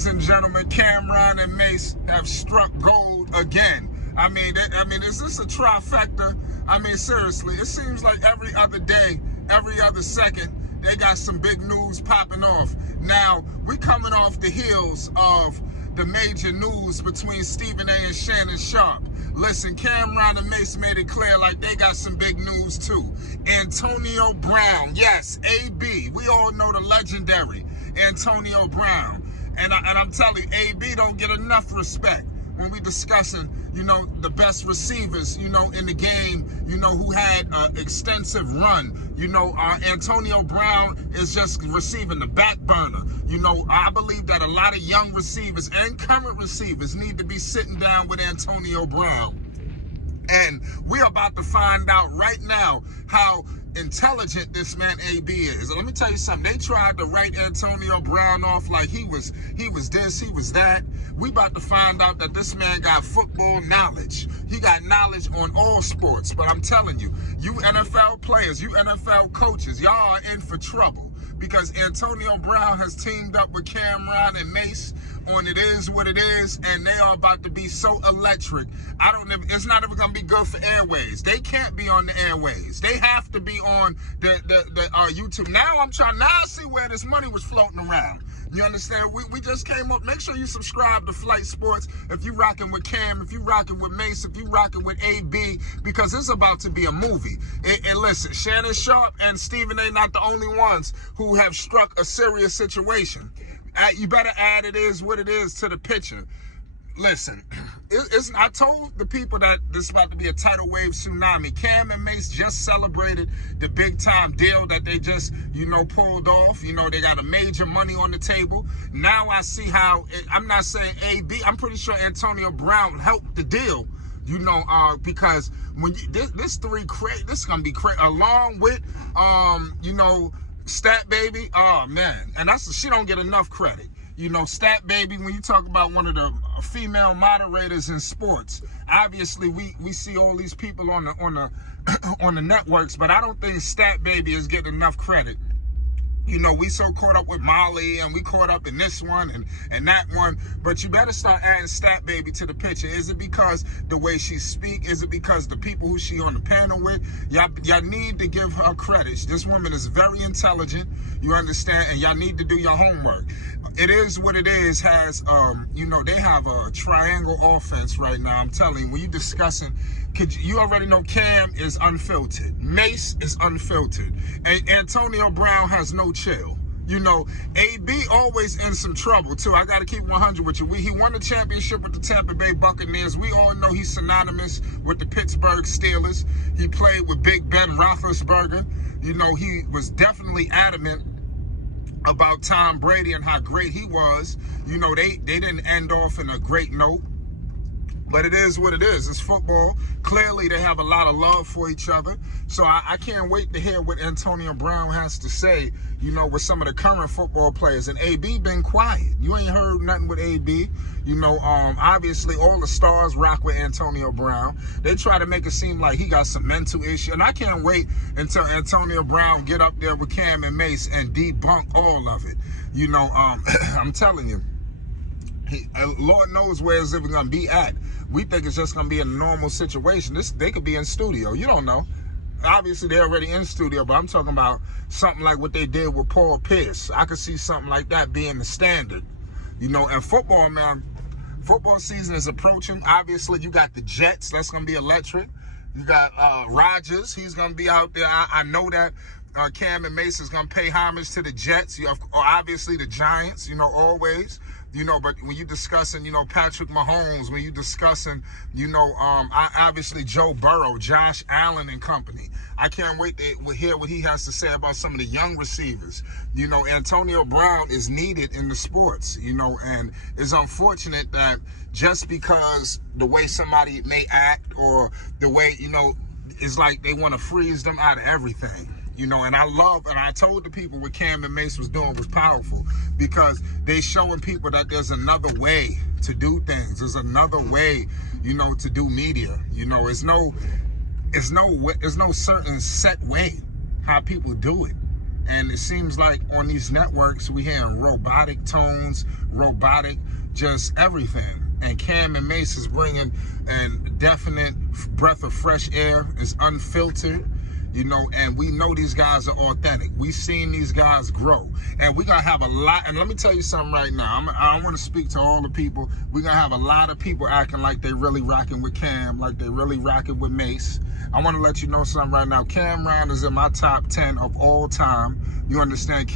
Ladies and gentlemen, Cameron and Mase have struck gold again. I mean, is this a trifecta? I mean, seriously, it seems like every other day, every other second, they got some big news popping off. Now, we coming off the heels of the major news between Stephen A and Shannon Sharpe. Listen, Cameron and Mase made it clear like they got some big news too. Antonio Brown, yes, AB. We all know the legendary Antonio Brown. And I'm telling you, AB don't get enough respect when we discussing, the best receivers, in the game, who had an extensive run. Antonio Brown is just receiving the back burner. I believe that a lot of young receivers and current receivers need to be sitting down with Antonio Brown. And we're about to find out right now how intelligent this man AB is. Let me tell you something. They tried to write Antonio Brown off like he was this, he was that. We about to find out that this man got football knowledge. He got knowledge on all sports. But I'm telling you, you NFL players, you NFL coaches, y'all are in for trouble. Because Antonio Brown has teamed up with Cameron and Mase on It Is What It Is, and they are about to be so electric. It's not even gonna be good for airways. They can't be on the airways. They have to be on the YouTube. Now I see where this money was floating around. You understand? We just came up. Make sure you subscribe to Flight Sports if you rocking with Cam, if you rocking with Mase, if you rocking with AB, because it's about to be a movie. And listen, Shannon Sharpe and Stephen A not the only ones who have struck a serious situation. You better add It Is What It Is to the picture. Listen, I told the people that this is about to be a tidal wave tsunami. Cam and Mase just celebrated the big time deal that they just, pulled off. They got a major money on the table. Now I see how, I'm not saying AB, I'm pretty sure Antonio Brown helped the deal. Because when this is gonna be crazy, along with, Stat Baby. Oh man, and she don't get enough credit. Stat Baby, when you talk about one of the female moderators in sports, obviously we see all these people on the on the networks, but I don't think Stat Baby is getting enough credit. We so caught up with Molly, and we caught up in this one and that one, but you better start adding Stat Baby to the picture. Is it because the way she speak? Is it because the people who she on the panel with? Y'all need to give her credit. This woman is very intelligent, you understand, and y'all need to do your homework. It Is What It Is has, they have a triangle offense right now. I'm telling you, when you're discussing, you already know Cam is unfiltered. Mase is unfiltered. And Antonio Brown has no chill. AB always in some trouble, too. I got to keep 100 with you. He won the championship with the Tampa Bay Buccaneers. We all know he's synonymous with the Pittsburgh Steelers. He played with Big Ben Roethlisberger. He was definitely adamant about Tom Brady and how great he was. They didn't end off in a great note. But it is what it is. It's football. Clearly, they have a lot of love for each other. So I can't wait to hear what Antonio Brown has to say, with some of the current football players. And AB been quiet. You ain't heard nothing with AB. Obviously, all the stars rock with Antonio Brown. They try to make it seem like he got some mental issue. And I can't wait until Antonio Brown get up there with Cam and Mase and debunk all of it. I'm telling you. Lord knows where it's even going to be at. We think it's just going to be a normal situation. They could be in studio. You don't know. Obviously, they're already in studio, but I'm talking about something like what they did with Paul Pierce. I could see something like that being the standard. And football, man, football season is approaching. Obviously, you got the Jets. That's going to be electric. You got Rodgers. He's going to be out there. I know that. Cam and Mase is going to pay homage to the Jets. Obviously, the Giants, always. But when you're discussing, Patrick Mahomes, when you're discussing, obviously Joe Burrow, Josh Allen and company. I can't wait to hear what he has to say about some of the young receivers. Antonio Brown is needed in the sports, and it's unfortunate that just because the way somebody may act or the way, it's like they want to freeze them out of everything. And I told the people what Cam and Mase was doing was powerful because they showing people that there's another way to do things. There's another way, to do media. It's no certain set way how people do it. And it seems like on these networks, we hearing robotic tones, robotic, just everything. And Cam and Mase is bringing a definite breath of fresh air. It's unfiltered, you know, and we know these guys are authentic. We've seen these guys grow. And we're going to have a lot. And let me tell you something right now. I want to speak to all the people. We're going to have a lot of people acting like they really rocking with Cam, like they really rocking with Mase. I want to let you know something right now. Cameron is in my top 10 of all time. You understand?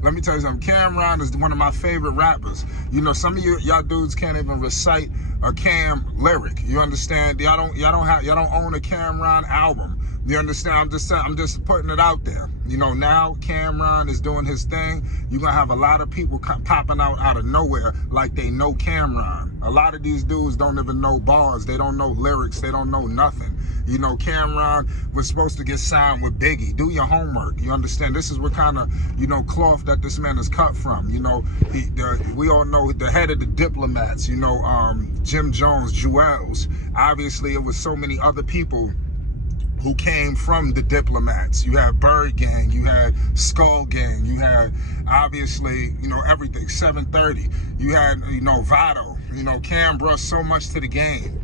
Let me tell you something. Cameron is one of my favorite rappers. You know, some of y'all dudes can't even recite a Cam lyric. You understand? Y'all don't own a Cameron album. You understand? I'm just putting it out there. You know, now Cameron is doing his thing. You're gonna have a lot of people popping out of nowhere like they know Cameron. A lot of these dudes don't even know bars. They don't know lyrics. They don't know nothing. You know, Cameron was supposed to get signed with Biggie. Do your homework. You understand? This is what kind of, you know, cloth that this man is cut from. You know, we all know the head of the Diplomats, you know, Jim Jones, Jewels. Obviously, it was so many other people who came from the Diplomats. You had Bird Gang, you had Skull Gang, you had, obviously, you know, everything, 730. You had, you know, Vado. You know, Cam brought so much to the game.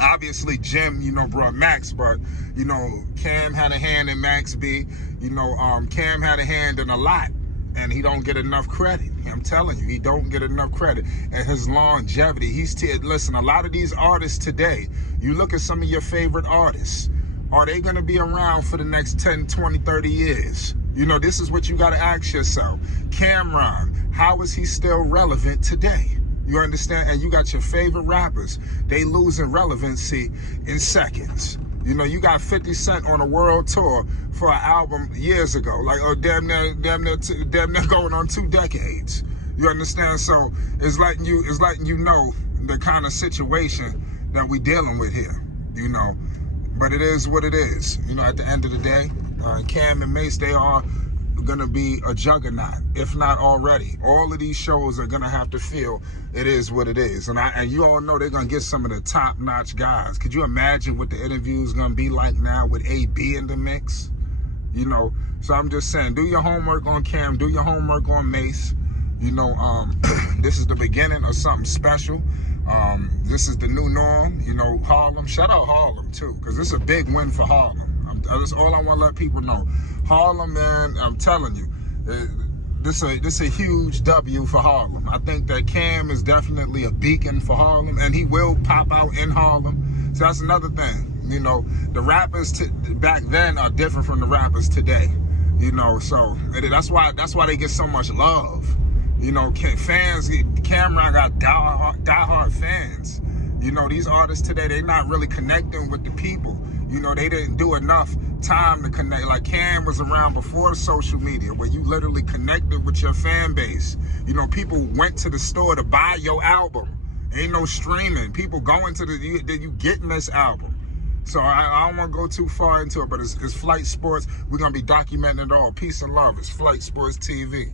Obviously, Jim, you know, brought Max, but, you know, Cam had a hand in Max B. You know, Cam had a hand in a lot, and he don't get enough credit. I'm telling you, he don't get enough credit. And his longevity, listen, a lot of these artists today, you look at some of your favorite artists, are they going to be around for the next 10, 20, 30 years? You know, this is what you got to ask yourself. Cameron, how is he still relevant today? You understand? And you got your favorite rappers. They losing relevancy in seconds. You know, you got 50 Cent on a world tour for an album years ago. Like, oh, damn near going on 2 decades. You understand? So it's letting you know the kind of situation that we dealing with here. You know, but it is what it is. You know, at the end of the day, Cam and Mase, they are gonna be a juggernaut, if not already. All of these shows are gonna have to feel it is what it is, and you all know they're gonna get some of the top-notch guys. Could you imagine what the interview is gonna be like now with AB in the mix? You know, so I'm just saying, do your homework on Cam, do your homework on Mase. You know, this is the beginning of something special. This is the new norm. You know, Harlem. Shout out Harlem too, because this is a big win for Harlem. That's all I want to let people know. Harlem, man, I'm telling you, this a huge W for Harlem. I think that Cam is definitely a beacon for Harlem, and he will pop out in Harlem. So that's another thing. You know, the rappers back then are different from the rappers today. You know, so that's why they get so much love. You know, Cameron got diehard fans. You know, these artists today, they're not really connecting with the people. You know, they didn't do enough time to connect. Like Cam was around before social media, where you literally connected with your fan base. You know, people went to the store to buy your album. Ain't no streaming. People going to you getting this album. So I don't want to go too far into it, but it's Flight Sports. We're going to be documenting it all. Peace and love. It's Flight Sports TV.